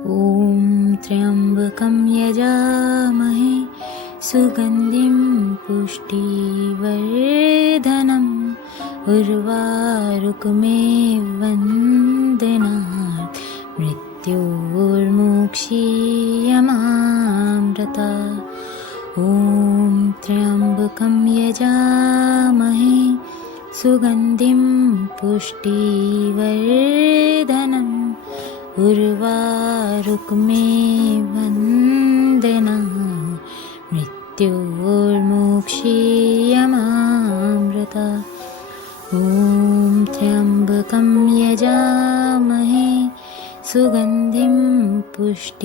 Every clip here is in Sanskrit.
ॐ त्र्यम्बकं यजामहे सुगन्धिं पुष्टिवर्धनम् उर्वारुकमेव वन्दनात् मृत्योर्मुक्षीयमामृता। ॐ त्र्यम्बकं यजामहे सुगन्धिं पुष्टिवर्धनम् उर्वारुकमेव वन्दनात् मृत्योर्मुक्षीयमामृता। ॐ त्र्यम्बकं यजामहे सुगन्धिं पुष्टिवर्धनम्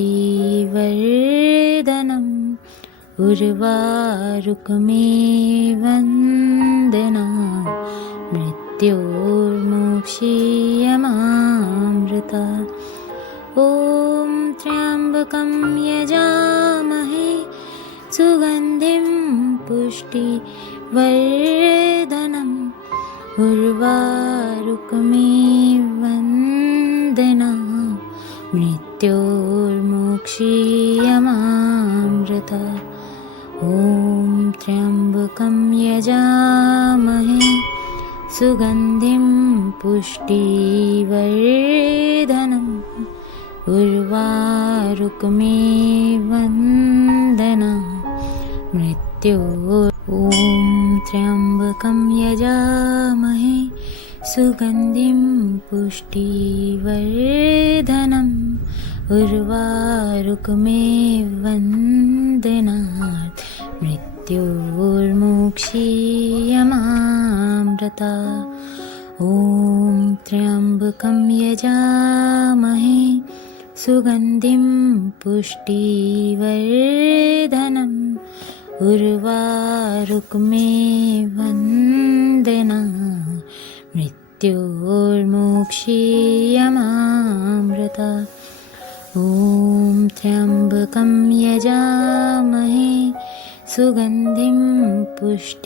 उर्वारुकमेव वन्दनात् मृत्योर्मुक्षीयमामृता। ॐ त्र्यम्बकं यजामहे सुगन्धिं पुष्टिवर्धनम् उर्वारुकमेव वन्दनात् मृत्योर्मुक्षीयमामृता। ॐ त्र्यम्बकं यजामहे सुगन्धिं पुष्टिवर्धनम् उर्वारुकमेव वन्दनात् मृत्योर्। ॐ त्र्यम्बकं यजामहे सुगन्धिं पुष्टिवर्धनम् उर्वारुकमेव वन्दनात् मृत्योर्मुक्षीयमामृता। ॐ त्र्यम्बकं यजामहे सुगन्धिं पुष्टिवर्धनम् उर्वारुकमेव वन्दनात् मृत्योर्मुक्षीयमामृता। ॐ त्र्यम्बकं यजामहे सुगन्धिं पुष्टिवर्धनम्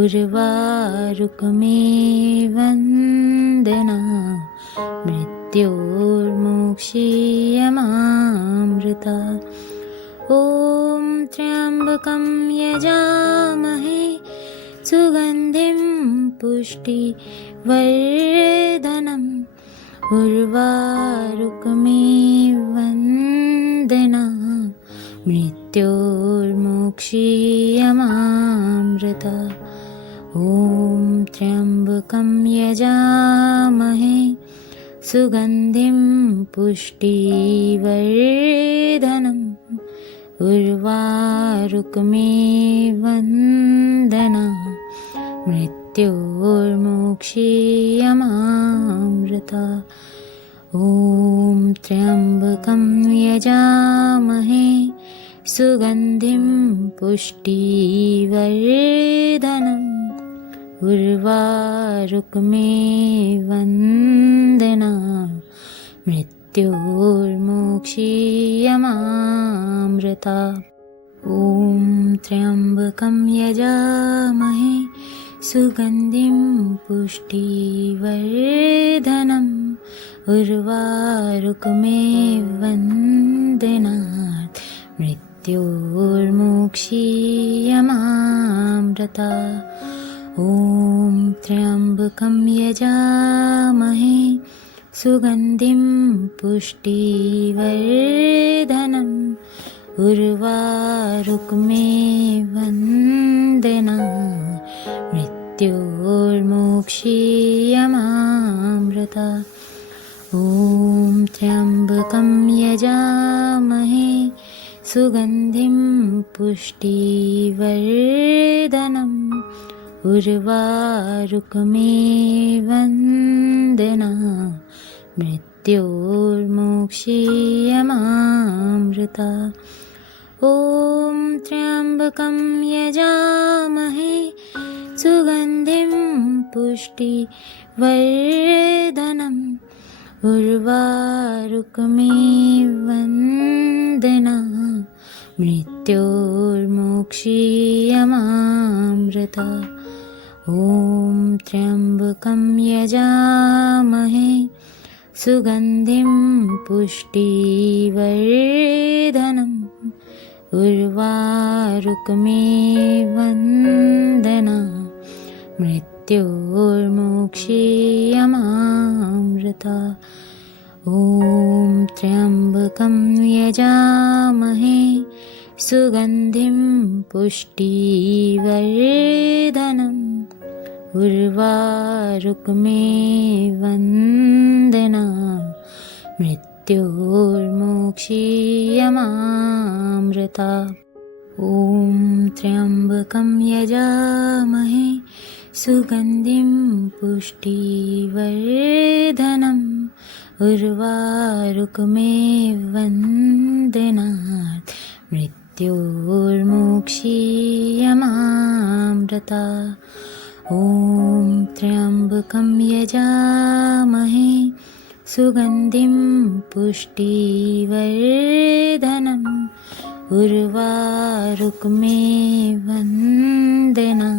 उर्वारुकमेव वन्दनात् मृत्योर्मुक्षीयमामृता। ॐ त्र्यम्बकं यजामहे सुगन्धिं पुष्टिवर्धनम् उर्वारुकमेव वन्दनात् मृत्योर्मुक्षीयमामृता। ॐ त्र्यम्बकं यजामहे सुगन्धिं पुष्टिवर्धनम् उर्वारुकमेव वन्दनात् मृत्योर्मुक्षीयमामृता। ॐ त्र्यम्बकं यजामहे सुगन्धिं पुष्टिवर्धनम् उर्वारुकमेव वन्दनात् मृत्योर्मुक्षीयमामृता। ॐ त्र्यम्बकं यजामहे सुगन्धिं पुष्टिवर्धनम् उर्वारुकमेव वन्दनात् मृत्योर्मुक्षीयमामृता। ॐ त्र्यम्बकं यजामहे सुगन्धिं पुष्टिवर्धनम् उर्वारुकमेव वन्दनात् मृत्योर्मुक्षीयमामृता। ॐ त्र्यम्बकं यजामहे सुगन्धिं पुष्टिवर्धनम् उर्वारुकमेव वन्दनात् मृत्योर्मुक्षीयमामृता। ॐ त्र्यम्बकं यजामहे सुगन्धिं पुष्टिवर्धनम् उर्वारुकमेव वन्दनात् मृत्योर्मुक्षीयमामृता। ॐ त्र्यम्बकं यजामहे सुगन्धिं पुष्टिवर्धनम् उर्वारुकमेवन्दना मृत्योर्मुक्षीयमामृता ॐ त्र्यम्बकं यजामहे सुगन्धिं पुष्टिवर्धनम् उर्वारुकमेवन्दना मृत्योर्मुक्षीयमामृता ॐ त्र्यम्बकं यजामहे सुगन्धिं पुष्टिवर्धनम् उर्वारुकमेवन्दनात् मृत्योर्मुक्षीयमामृता ॐ त्र्यम्बकं यजामहे सुगन्धिं पुष्टिवर्धनम् उर्वारुकमेवन्दना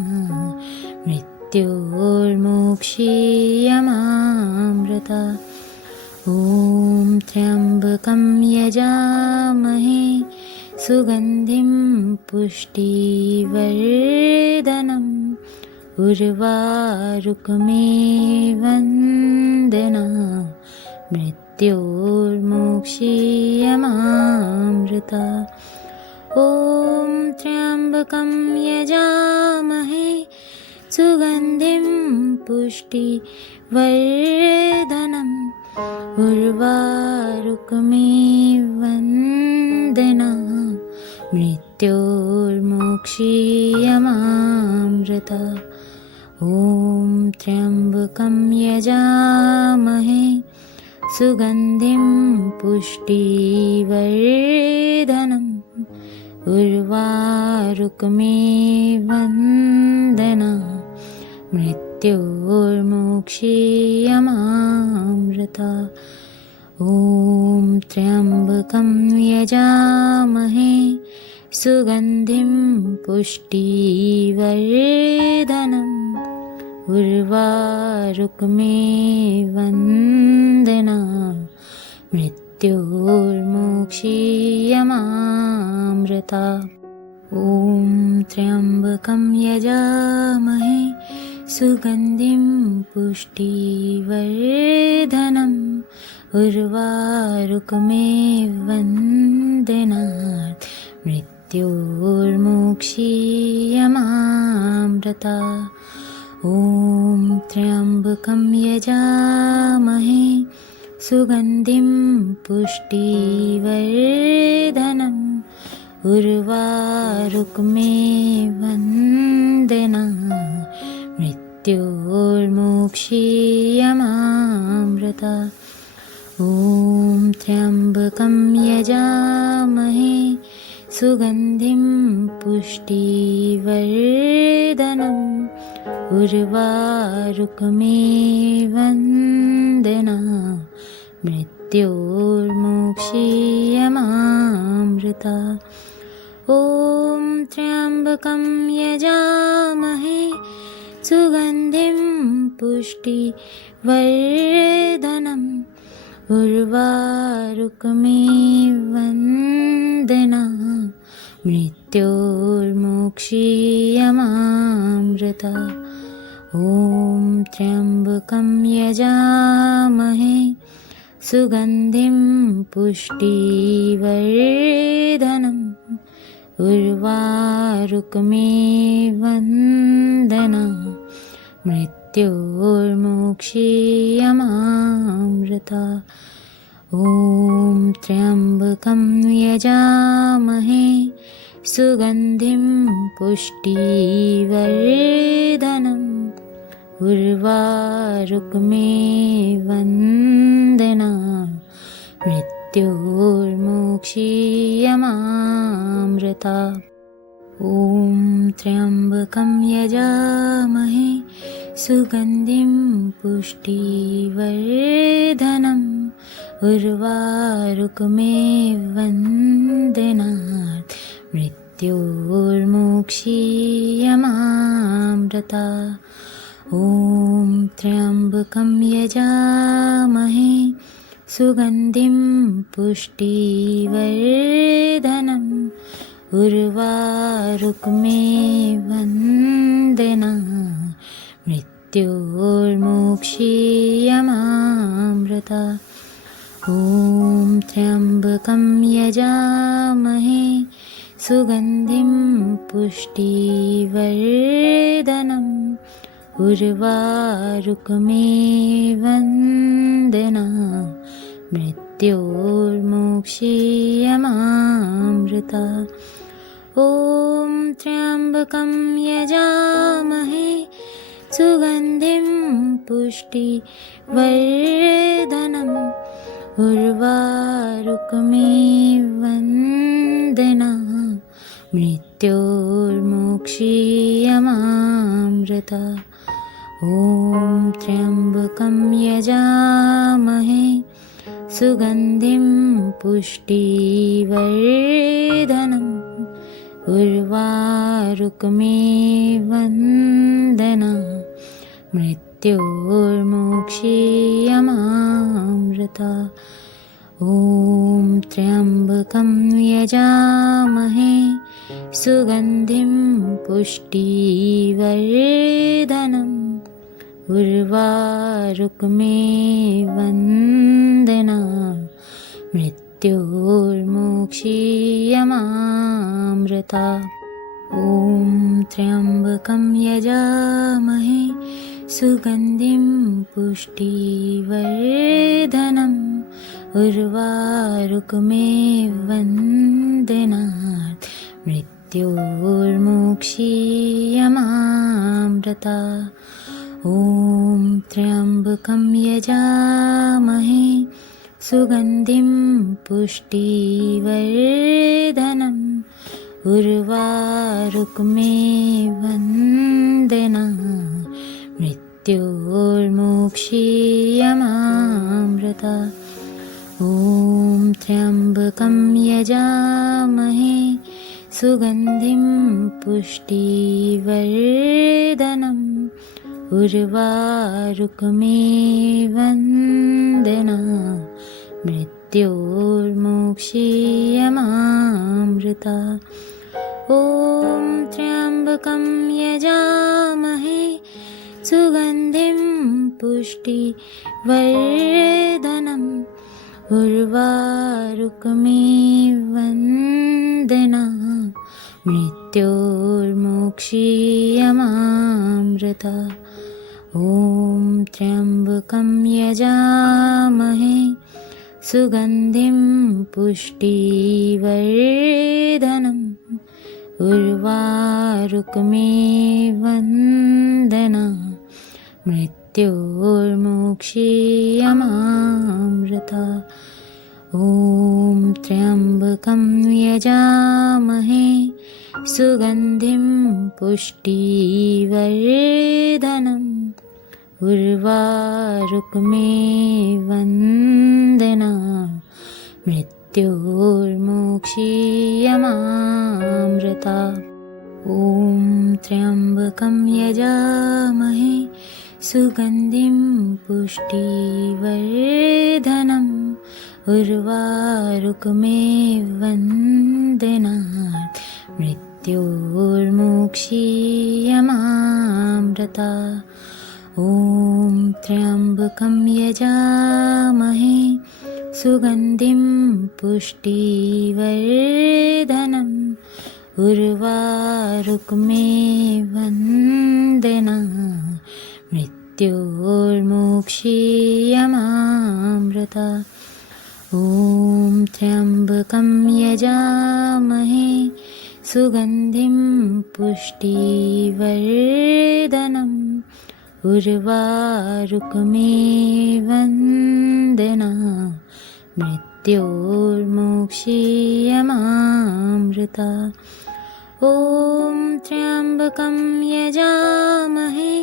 मृत्योर्मुक्षीयमामृता ॐ त्र्यम्बकं यजामहे सुगन्धिं पुष्टिवर्धनम् उर्वारुकमेवन्दना मृत्योर्मुक्षीयमामृता ॐ त्र्यम्बकं यजामहे सुगन्धिं पुष्टिवर्धनम् उर्वारुकमेवन्दना मृत्योर्मुक्षीयमामृता ॐ त्र्यम्बकं यजामहे सुगन्धिं पुष्टिवर्धनम् उर्वारुकमेवन्दना मृत्योर्मुक्षीयमामृता ॐ त्र्यम्बकं यजामहे सुगन्धिं पुष्टिवर्धनम् उर्वारुकमेवन्दना मृत्योर्मुक्षीयमामृता ॐ त्र्यम्बकं यजामहे सुगन्धिं पुष्टिवर्धनम् उर्वारुकमेवन्दनात् मृत्योर्मुक्षीयमामृता ॐ त्र्यम्बकं यजामहे सुगन्धिं पुष्टिवर्धनम् उर्वारुकमेवन्दना मृत्योर्मुक्षीयमामृता ॐ त्र्यम्बकं यजामहे सुगन्धिं पुष्टिवर्धनम् उर्वारुकमेवन्दना मृत्योर्मुक्षीयमामृता ॐ त्र्यम्बकं यजामहे सुगन्धिं पुष्टिवर्धनम् उर्वारुकमेवन्दना मृत्योर्मुक्षीयमामृता ॐ त्र्यम्बकं यजामहे सुगन्धिं पुष्टिवर्धनम् उर्वारुकमेवन्दना मृत्योर्मुक्षीयमामृता ॐ त्र्यम्बकं यजामहे सुगन्धिं पुष्टिवर्धनम् उर्वारुकमेवन्दना मृत्योर्मुक्षीयमामृता ॐ त्र्यम्बकं यजामहे सुगन्धिं पुष्टिवर्धनम् उर्वारुकमेवन्दनात् मृत्योर्मुक्षीयमामृता ॐ त्र्यम्बकं यजामहे सुगन्धिं पुष्टिवर्धनम् उर्वारुकमेवन्दना मृत्योर्मुक्षीयमामृता ॐ त्र्यम्बकं यजामहे सुगन्धिं पुष्टिवर्धनम् उर्वारुकमेवन्दना मृत्योर्मुक्षीयमामृता ॐ त्र्यम्बकं यजामहे सुगन्धिं पुष्टिवर्धनम् उर्वारुकमेवन्दना मृत्योर्मुक्षीयमामृता ॐ त्र्यम्बकं यजामहे सुगन्धिं पुष्टिवर्धनम् उर्वारुकमेवन्दना मृत्योर्मुक्षीयमामृता ॐ त्र्यम्बकं यजामहे सुगन्धिं पुष्टिवर्धनम् उर्वारुकमेवन्दना मृत्योर्मुक्षीयमामृता ॐ त्र्यम्बकं यजामहे सुगन्धिं पुष्टिवर्धनम् उर्वारुकमेवन्दना मृत्योर्मुक्षीयमामृता ॐ त्र्यम्बकं यजामहे सुगन्धिं पुष्टिवर्धनम् उर्वारुकमेवन्दना मृत्योर्मुक्षीयमामृता ॐ त्र्यम्बकं यजामहे सुगन्धिं पुष्टिवर्धनम् उर्वारुकमेवन्दना मृत्योर्मुक्षीयमामृता ॐ त्र्यम्बकं यजामहे सुगन्धिं पुष्टिवर्धनम् उर्वारुकमेवन्दना मृत्योर्मुक्षीयमामृता ॐ त्र्यम्बकं यजामहे सुगन्धिं पुष्टिवर्धनम् उर्वारुकमेवन्दना मृत्योर्मुक्षीयमामृता ॐ त्र्यम्बकं यजामहे सुगन्धिं पुष्टिवर्धनम् उर्वारुकमेवन्दना मृत्योर्मुक्षीयमामृता ॐ त्र्यम्बकं यजामहे सुगन्धिं पुष्टिवर्धनम् उर्वारुकमेवन्दना मृत्योर्मुक्षीयमामृता ॐ त्र्यम्बकं यजामहे सुगन्धिं पुष्टिवर्धनम् उर्वारुकमेवन्दना मृत्योर्मुक्षीयमामृता ॐ त्र्यम्बकं यजामहे सुगन्धिं पुष्टिवर्धनम् उर्वारुकमेवन्दना मृत्योर्मुक्षीयमामृता ॐ त्र्यम्बकं यजामहे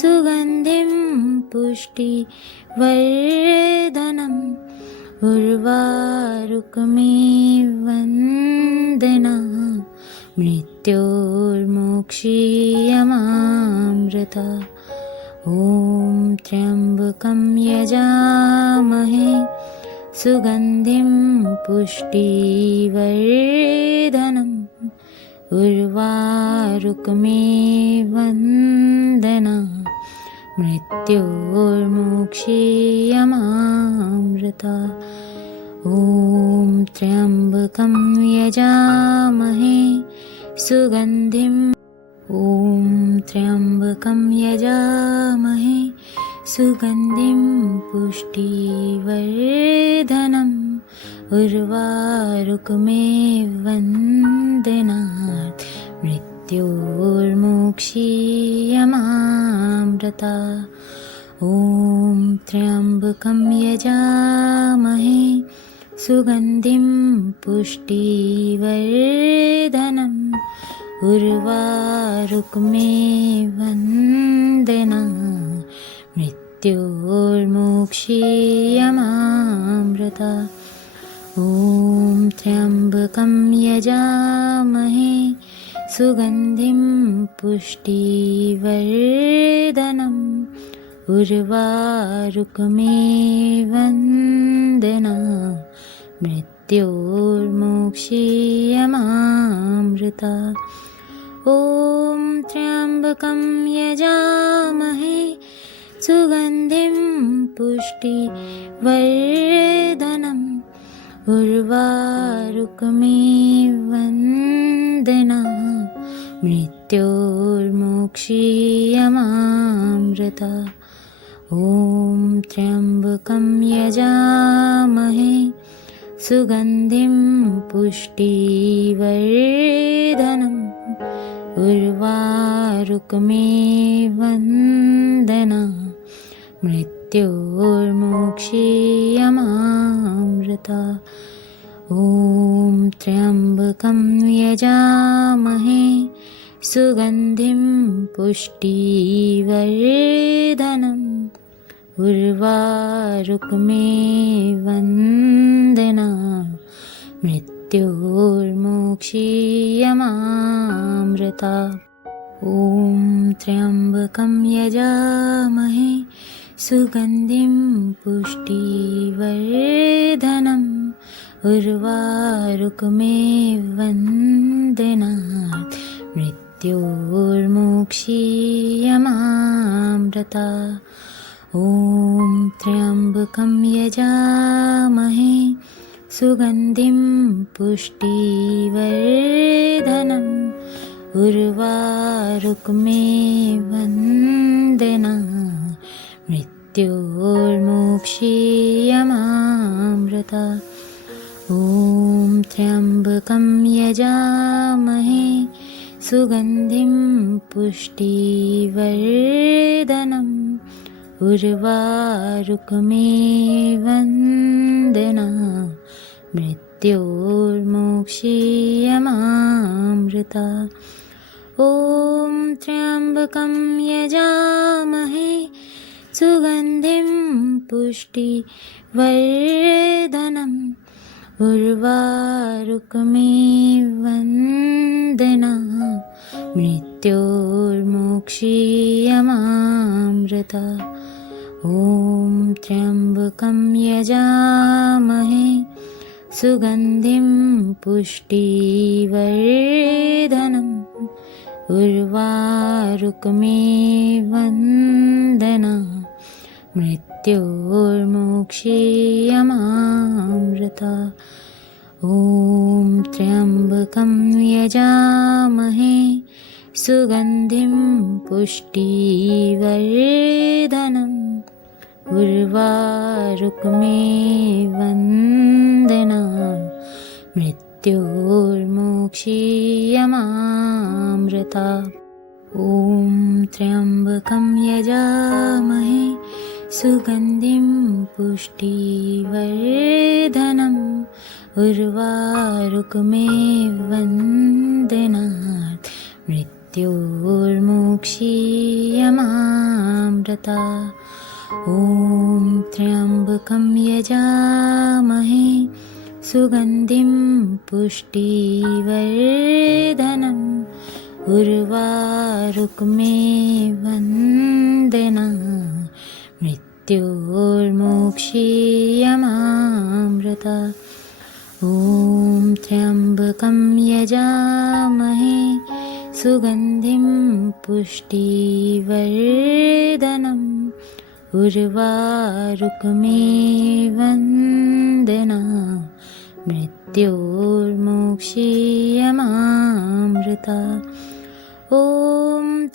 सुगन्धिं पुष्टिवर्धनम् उर्वारुकमेवन्दना मृत्योर्मुक्षीयमामृता ॐ त्र्यम्बकं यजामहे सुगन्धिं पुष्टिवर्धनम् उर्वारुकमेवन्दना मृत्योर्मुक्षीयमामृता ॐ त्र्यम्बकं यजामहे सुगन्धिं ॐ त्र्यम्बकं यजामहे सुगन्धिं पुष्टिवर्धनम् उर्वारुकमेवन्दनात् मृत्योर्मुक्षीयमामृता ॐ त्र्यम्बकं यजामहे सुगन्धिं पुष्टिवर्धनम् उर्वारुकमेवन्दनात् मृत्योर्मुक्षीयमामृता ॐ त्र्यम्बकं यजामहे सुगन्धिं पुष्टिवर्धनम् उर्वारुकमेवन्दनात् मृत्योर्मुक्षीयमामृता ॐ त्र्यम्बकं यजामहे सुगन्धिं पुष्टिवर्धनम् उर्वारुकमेवन्दनात् मृत्योर्मुक्षीयमामृता ॐ त्र्यम्बकं यजामहे सुगन्धिं पुष्टिवर्धनम् उर्वारुकमेवन्दनात् मृत्योर्मुक्षीयमामृता ॐ त्र्यम्बकं यजामहे सुगन्धिं पुष्टिवर्धनम् उर्वारुकमेवन्दनात् मृत्योर्मुक्षीयमामृता ॐ त्र्यम्बकं यजामहे सुगन्धिं पुष्टिवर्धनम् उर्वारुकमेवन्दनात् मृत्योर्मुक्षीयमामृता ॐ त्र्यम्बकं यजामहे सुगन्धिं पुष्टिवर्धनम् उर्वारुकमेवन्दनात् मृत्योर्मुक्षीयमामृता ॐ त्र्यम्बकं यजामहे सुगन्धिं पुष्टिवर्धनम् उर्वारुकमेवन्दनात् मृत्योर्मुक्षीयमामृता ॐ त्र्यम्बकं यजामहे सुगन्धिं पुष्टिवर्धनम् उर्वारुकमेवन्दनात् मृत्योर्मुक्षीयमामृता ॐ त्र्यम्बकं यजामहे सुगन्धिं पुष्टिवर्धनम् उर्वारुकमेवन्दनात् मृत्योर्मुक्षीयमामृता ॐ त्र्यम्बकं यजामहे सुगन्धिं पुष्टिवर्धनम् उर्वारुकमेवन्दनात् मृत्योर्मुक्षीयमामृता ॐ त्र्यम्बकं यजामहे सुगन्धिं पुष्टिवर्धनम् उर्वारुकमेवन्दनात् मृत्योर्मुक्षीयमामृता ॐ त्र्यम्बकं यजामहे सुगन्धिं पुष्टिवर्धनम् उर्वारुकमेवन्दनात् मृत्योर्मुक्षीयमामृता ॐ त्र्यम्बकं यजामहे सुगन्धिं पुष्टिवर्धनम् उर्वारुकमेवन्दनात् मृत्योर्मुक्षीयमामृता ॐ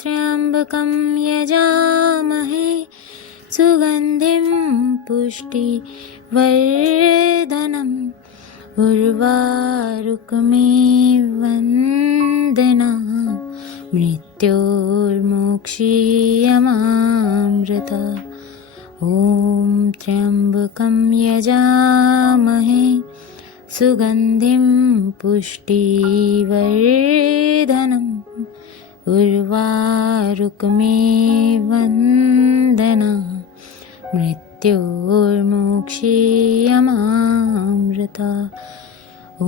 त्र्यम्बकं यजामहे सुगन्धिं पुष्टिवर्धनम् उर्वारुकमेवन्दनात् मृत्योर्मुक्षीयमामृता ॐ त्र्यम्बकं यजामहे सुगन्धिं पुष्टिवर्धनम् उर्वारुकमेवन्दनात् मृत्योर्मुक्षीयमामृता ॐ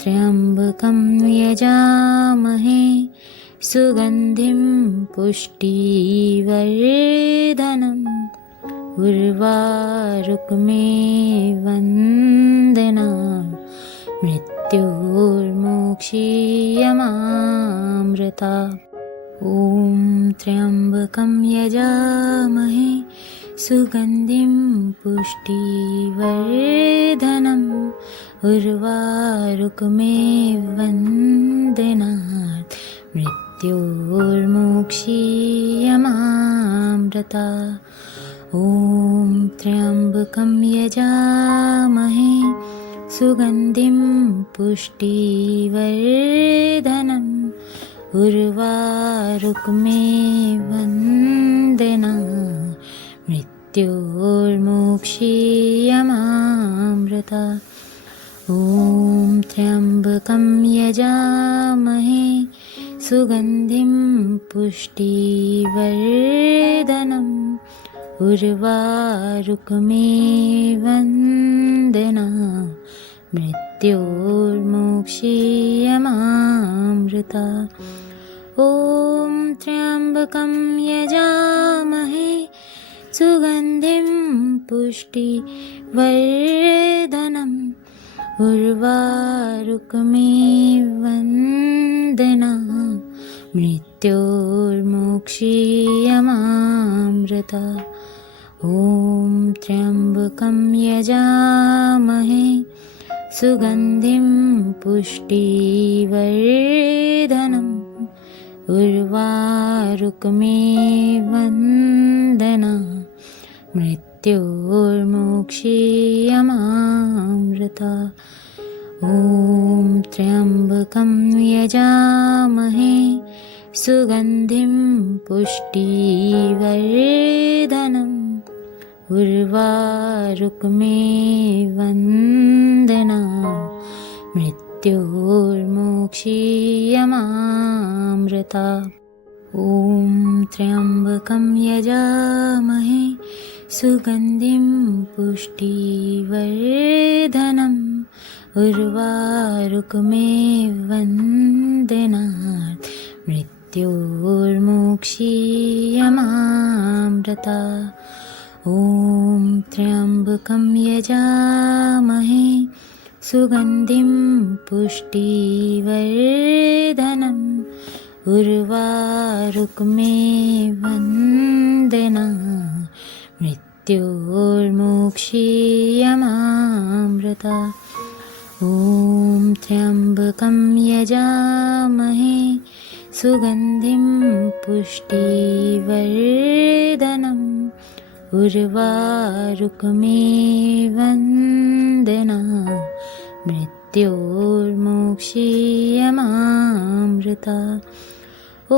त्र्यम्बकं यजामहे सुगन्धिं पुष्टिवर्धनम् उर्वारुकमेवन्दनात् मृत्योर्मुक्षीयमामृता ॐ त्र्यम्बकं यजामहे सुगन्धिं पुष्टिवर्धनम् उर्वारुकमेवन्दनात् मृत्योर्मुक्षीयमामृता ॐ त्र्यम्बकं यजामहे सुगन्धिं पुष्टिवर्धनम् उर्वारुकमेवन्दनात् मृत्योर्मुक्षीयमामृता ॐ त्र्यम्बकं यजामहे सुगन्धिं पुष्टिवर्धनम् उर्वारुकमेवन्दनात् मृत्योर्मुक्षीयमामृता ॐ त्र्यम्बकं यजामहे सुगन्धिं पुष्टिवर्धनम् उर्वारुकमेवन्दनात् मृत्योर्मुक्षीयमामृता ॐ त्र्यम्बकं यजामहे सुगन्धिं पुष्टिवर्धनम् उर्वारुकमेवन्दनात् मृत्योर्मुक्षीयमामृता ॐ त्र्यम्बकं यजामहे सुगन्धिं पुष्टिवर्धनम् उर्वारुकमेवन्दनात् मृत्योर्मुक्षीयमामृता ॐ त्र्यम्बकं यजामहे सुगन्धिं पुष्टिवर्धनम् उर्वारुकमेवन्दनात् मृत्योर्मुक्षीयमामृता ॐ त्र्यम्बकं यजामहे सुगन्धिं पुष्टिवर्धनम् उर्वारुकमेवन्दनात् मृत्योर्मुक्षीयमामृता ॐ त्र्यम्बकं यजामहे सुगन्धिं पुष्टिवर्धनम् उर्वारुकमेवन्दनात् मृत्योर्मुक्षीयमामृता ॐ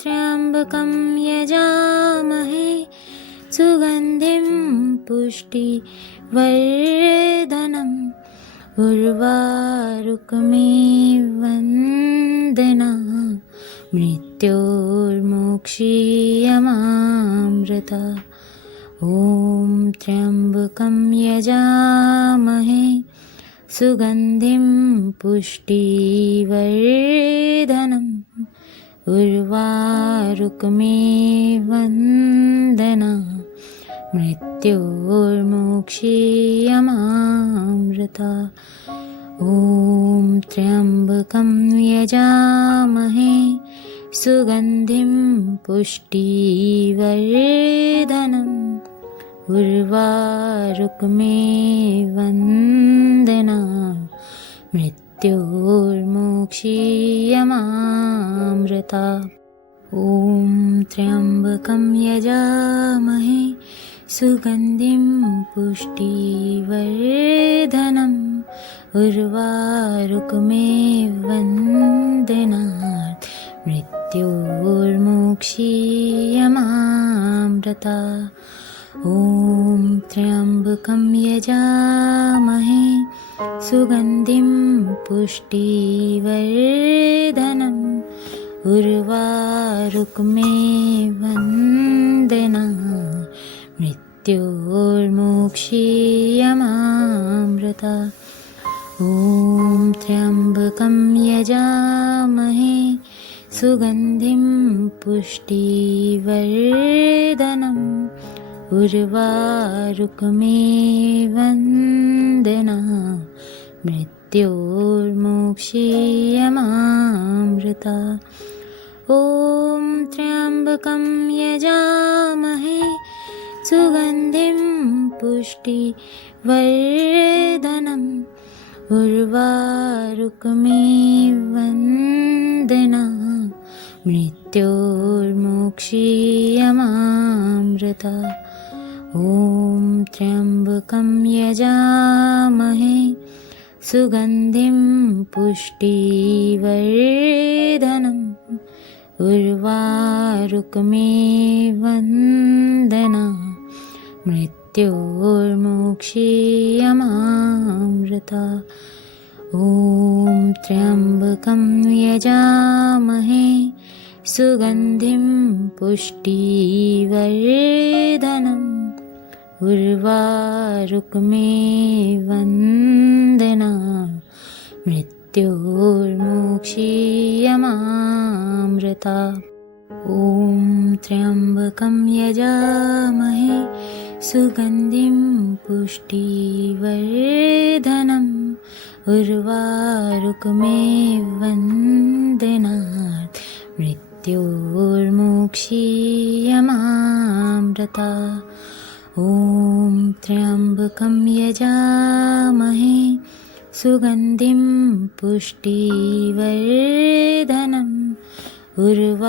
त्र्यम्बकं यजामहे सुगन्धिं पुष्टिवर्धनम् उर्वारुकमेवन्दनात् मृत्योर्मुक्षीयमामृता ॐ त्र्यम्बकं यजामहे सुगन्धिं पुष्टिवर्धनम् उर्वारुकमेवन्दनात् मृत्योर्मुक्षीयमामृता ॐ त्र्यम्बकं यजामहे सुगन्धिं पुष्टिवर्धनम् उर्वारुकमेव वन्दनात् मृत्योर्मुक्षीयमामृतात् ॐ त्र्यम्बकं यजामहे सुगन्धिं पुष्टिवर्धनम् उर्वारुकमेव वन्दनात् मृत्योर्मुक्षीयमामृतात् ॐ त्र्यम्बकं यजामहे सुगन्धिं पुष्टिवर्धनम् उर्वारुकमेव वन्दनात् मृत्योर्मुक्षीयमामृतात् ॐ त्र्यम्बकं यजामहे सुगन्धिं पुष्टिवर्धनम् उर्वारुकमेव वन्दनात् मृत्योर्मुक्षीयमामृतात् ॐ त्र्यम्बकं यजामहे सुगन्धिं पुष्टिवर्धनम् उर्वारुकमेव वन्दनात् मृत्योर्मुक्षीयमामृतात् ॐ त्र्यम्बकं यजामहे सुगन्धिं पुष्टिवर्धनम् उर्वारुकमेव वन्दनात् मृत्योर्मुक्षीयमामृतात् ॐ त्र्यम्बकं यजामहे सुगन्धिं पुष्टिवर्धनम् उर्वारुकमेव वन्दनात् मृत्योर्मुक्षीयमामृतात् ॐ त्र्यम्बकं यजामहे सुगन्धिं पुष्टिवर्धनम् उर्वारुकमेव वन्दनात् मृत्योर्मुक्षीयमामृतात् ॐ त्र्यम्बकं यजामहे सुगन्धिं पुष्टिवर्धनम् उर्वारुकमेव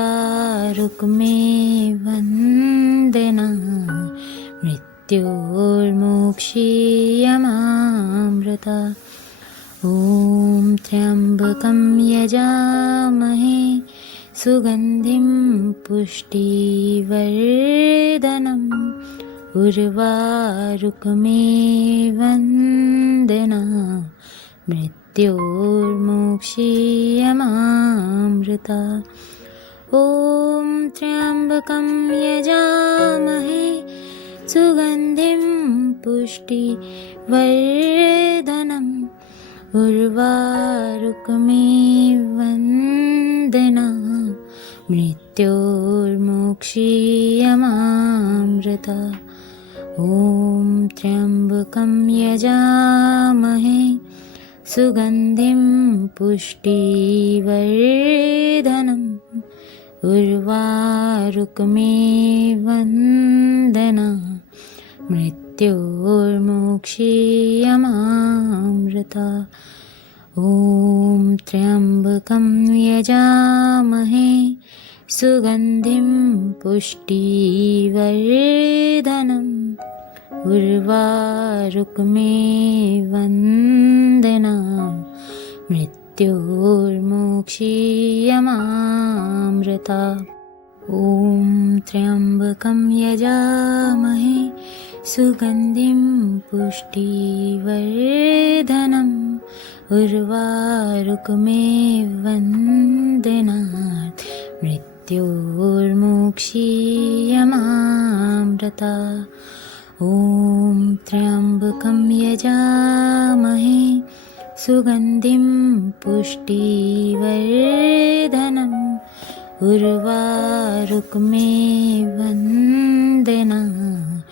वन्दनात् मृत्योर्मुक्षीयमामृतात् ॐ त्र्यम्बकं यजामहे सुगन्धिं पुष्टिवर्धनम् उर्वारुकमेव वन्दनात् मृत्योर्मुक्षीयमामृतात् ॐ त्र्यम्बकं यजामहे सुगन्धिं पुष्टिवर्धनम् उर्वारुकमेव वन्दनात् मृत्योर्मुक्षीयमामृतात् ॐ त्र्यम्बकं यजामहे सुगन्धिं पुष्टिवर्धनम् उर्वारुकमेव वन्दनात् मृत्योर्मुक्षीयमामृतात् ॐ त्र्यम्बकं यजामहे सुगन्धिं पुष्टिवर्धनम् उर्वारुकमेव वन्दनात् मृत्योर्मुक्षीयमामृतात् ॐ त्र्यम्बकं यजामहे सुगन्धिं पुष्टिवर्धनम् उर्वारुकमेव वन्दनात् मृत्योर्मुक्षीयमामृतात् ॐ त्र्यम्बकं यजामहे सुगन्धिं पुष्टिवर्धनम् उर्वारुकमेव वन्दनात्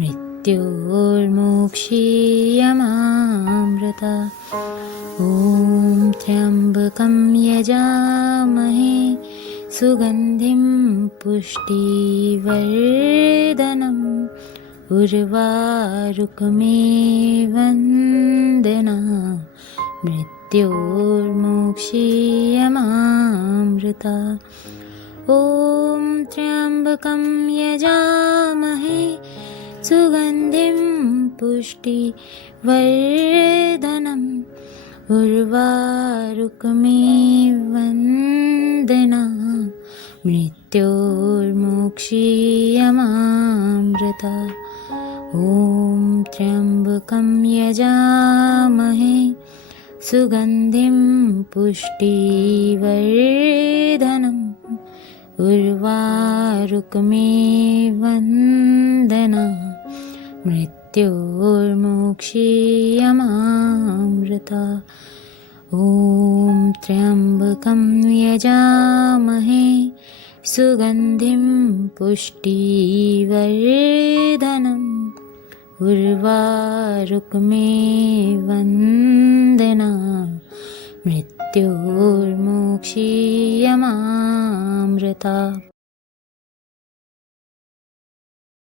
मृत्योर्मुक्षीयमामृतात् ॐ त्र्यम्बकं यजामहे सुगन्धिं पुष्टिवर्धनम् उर्वारुकमेवन्दना मृत्योर्मुक्षीयमामृता ॐ त्र्यम्बकं यजामहे सुगन्धिं पुष्टिवर्धनम् उर्वारुकमेवन्दना मृत्योर्मुक्षीयमामृता ॐ त्र्यम्बकं यजामहे सुगन्धिं पुष्टिवर्धनम् उर्वारुकमेवन्दना मृत्योर्मुक्षीयमामृता ॐ त्र्यम्बकं यजामहे सुगन्धिं पुष्टिवर्धनम् उर्वारुकमेवन्दना मृत्योर्मुक्षीयमामृता।